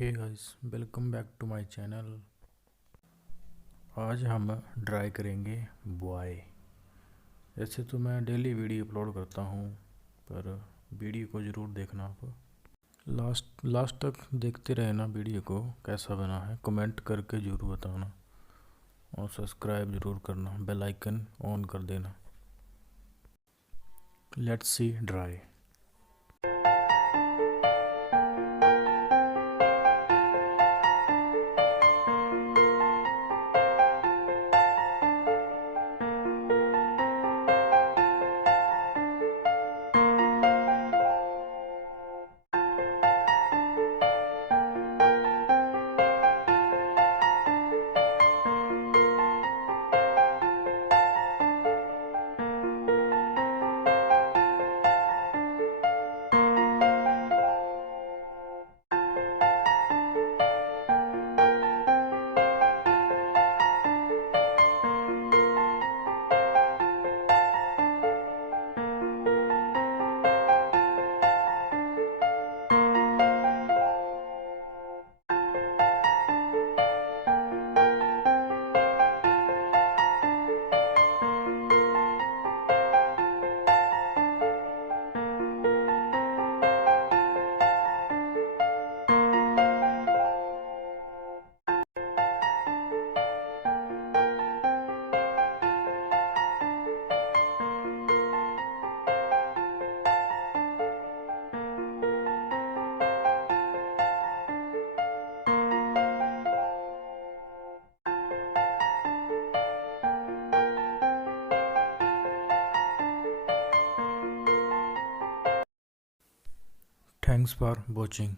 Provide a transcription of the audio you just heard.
Hey guys, welcome back to my channel. आज हम ड्राई करेंगे बॉय। ऐसे तो मैं डेली वीडियो अपलोड करता हूँ, पर वीडियो को ज़रूर देखना आप। लास्ट तक देखते रहना वीडियो को, कैसा बना है कमेंट करके ज़रूर बताना, और सब्सक्राइब ज़रूर करना, बेल आइकन ऑन कर देना। Let's see dry. Thanks for watching.